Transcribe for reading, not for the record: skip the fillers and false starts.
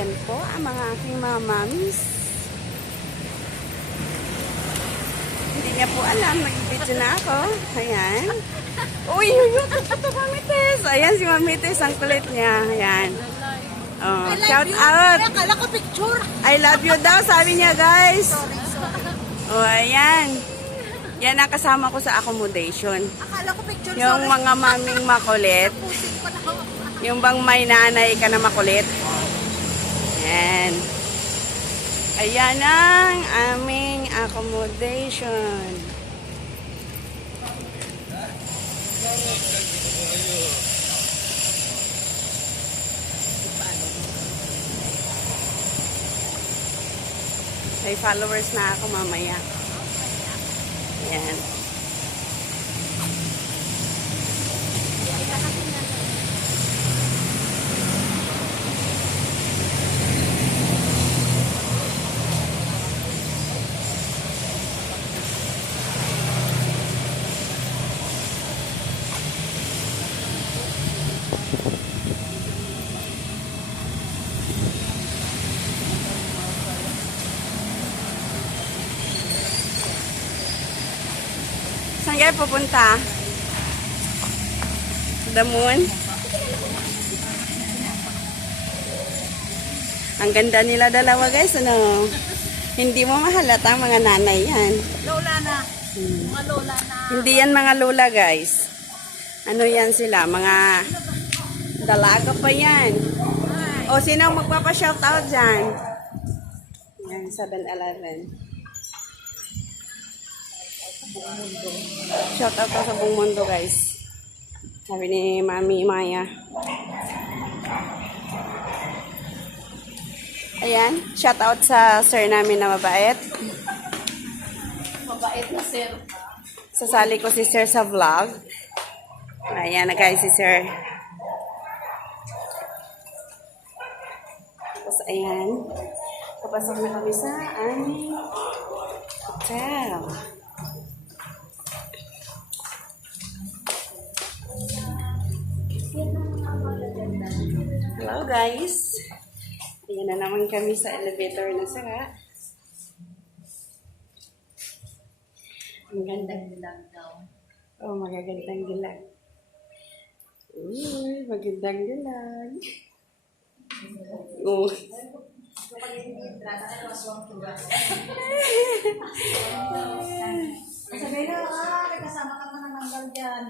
Ayan po ang mga aking mga mamis. Hindi niya po alam, nag-video na ako. Ayan. Uy, ito Mamites. Ayan si Mamites, ang kulit niya. Ayan. Oh, shout out. Akala ko picture. I love you daw, sabi niya guys. Sorry. Oh, ayan. Yan ang kasama ko sa accommodation. Akala ko picture. Yung Sorry. mga maming makulit. Pusing pa na ako. Yung bang may nanay ka na makulit. Ayan. Ayan ang aming accommodation. May followers na ako mamaya. Ayan. Saan kayo pupunta? The moon? Ang ganda nila dalawa guys, ano? Hindi mo mahalata ang mga nanay yan. Lola na. Mga lola na. Hindi yan mga lola guys. Ano yan sila? Mga dalaga pa yan. O sino ang magpapa-shoutout dyan? Yan, 7-Eleven. Shoutout ko sa buong mundo guys. Sabi ni Mami Maya. Ayan, shoutout sa sir namin na mabait. Mabait na sir. Sasali ko si sir sa vlog. Ayan na guys si sir. Tapos ayan. Papasok na kami sa aming hotel. Hello guys. Ayan na naman kami sa elevator na sara. Ang gandang dilag daw. Oh, magagandang dilag. Uy, magandang dilag. Oh. Sabi na may kasama ka na nanggal dyan.